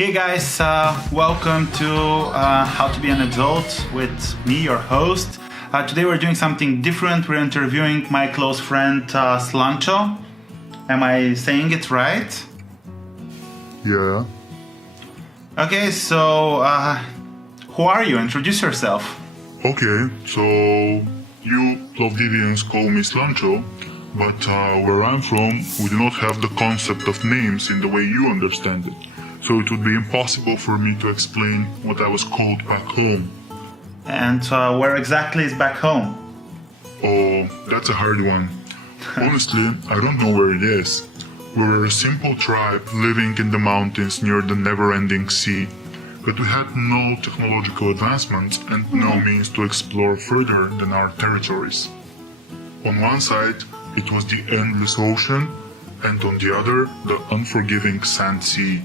Hey guys, welcome to How to Be an Adult with me, your host. Today we're doing something different. We're interviewing my close friend Slancho. Am I saying it right? Yeah. Okay, so who are you? Introduce yourself. Okay, so you Plovdivians call me Slancho, but where I'm from, we do not have the concept of names in the way you understand it. So it would be impossible for me to explain what I was called back home. And where exactly is back home? Oh, that's a hard one. Honestly, I don't know where it is. We were a simple tribe living in the mountains near the never-ending sea, but we had no technological advancements and no means to explore further than our territories. On one side, it was the endless ocean, and on the other, the unforgiving sand sea.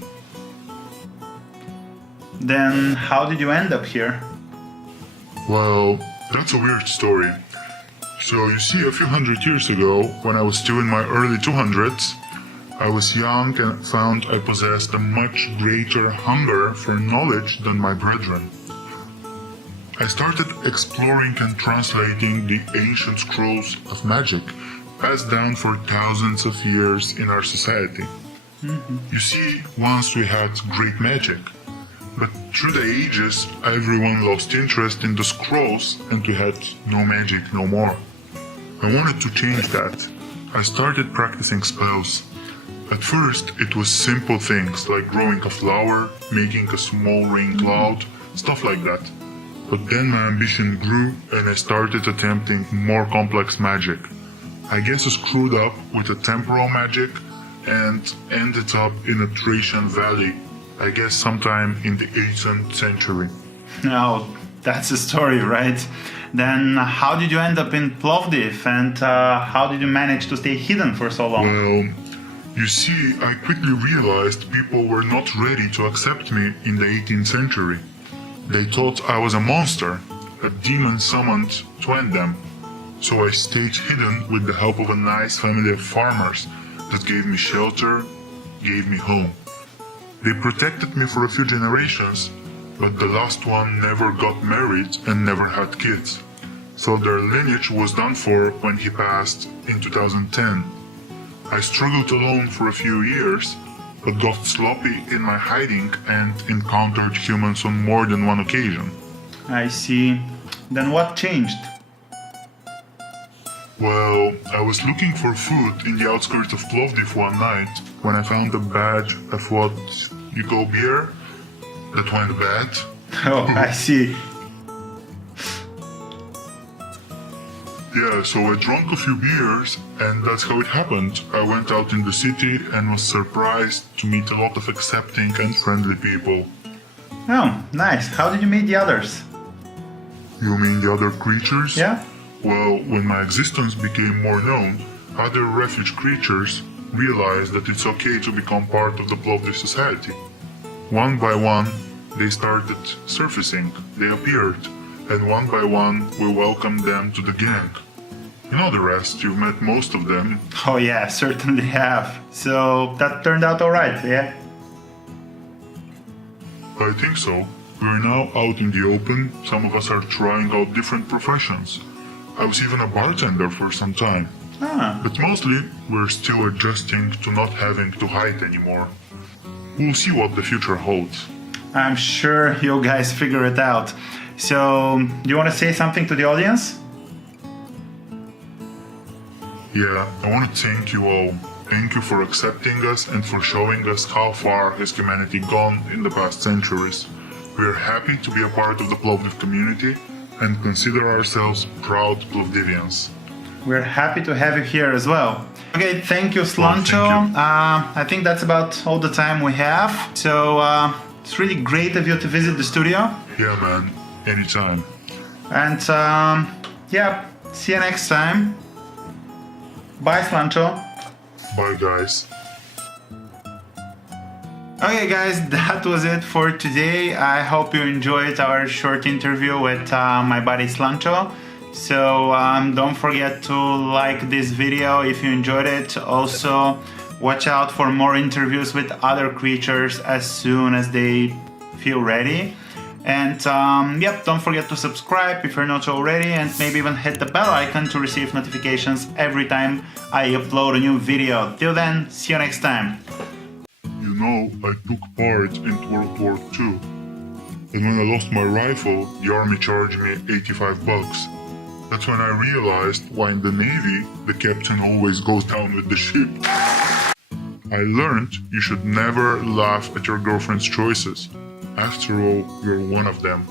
Then how did you end up here? Well, that's a weird story. So you see, a few hundred years ago, when I was still in my early 200s, I was young and found I possessed a much greater hunger for knowledge than my brethren. I started exploring and translating the ancient scrolls of magic passed down for thousands of years in our society. You see, once we had great magic, but through the ages, everyone lost interest in the scrolls and we had no magic no more. I wanted to change that. I started practicing spells. At first, it was simple things like growing a flower, making a small rain cloud, stuff like that. But then my ambition grew and I started attempting more complex magic. I guess I screwed up with a temporal magic and ended up in a Thracian valley. I guess sometime in the 18th century. Oh, that's the story, right? Then how did you end up in Plovdiv and how did you manage to stay hidden for so long? Well, you see, I quickly realized people were not ready to accept me in the 18th century. They thought I was a monster, a demon summoned to end them. So I stayed hidden with the help of a nice family of farmers that gave me shelter, gave me home. They protected me for a few generations, but the last one never got married and never had kids. So their lineage was done for when he passed in 2010. I struggled alone for a few years, but got sloppy in my hiding and encountered humans on more than one occasion. I see. Then what changed? Well, I was looking for food in the outskirts of Plovdiv one night when I found a badge of what you call beer that went bad. Oh, I see. Yeah, so I drank a few beers and that's how it happened. I went out in the city and was surprised to meet a lot of accepting and friendly people. Oh, nice. How did you meet the others? You mean the other creatures? Yeah? Well, when my existence became more known, other refuge creatures realized that it's okay to become part of the Plovdiv society. One by one, they started surfacing, they appeared, and one by one, we welcomed them to the gang. You know the rest, you've met most of them. Oh yeah, certainly have. So that turned out alright, yeah? I think so. We're now out in the open, some of us are trying out different professions. I was even a bartender for some time. But mostly, we're still adjusting to not having to hide anymore. We'll see what the future holds. I'm sure you guys figure it out. So, do you want to say something to the audience? Yeah, I want to thank you all. Thank you for accepting us and for showing us how far has humanity gone in the past centuries. We are happy to be a part of the Plovdiv community and consider ourselves proud Plovdivians. We're happy to have you here as well. Okay, thank you, Slancho. Thank you. I think that's about all the time we have. So, it's really great of you to visit the studio. Yeah, man. Anytime. And, yeah, see you next time. Bye, Slancho. Bye, guys. Okay guys, that was it for today. I hope you enjoyed our short interview with my buddy Slancho. So don't forget to like this video if you enjoyed it. Also, Watch out for more interviews with other creatures as soon as they feel ready. And don't forget to subscribe if you're not already, and maybe even hit the bell icon to receive notifications every time I upload a new video. Till then, see you next time. You know, I took part in World War II. And when I lost my rifle, the army charged me $85. That's when I realized why in the Navy, the captain always goes down with the ship. I learned you should never laugh at your girlfriend's choices. After all, you're one of them.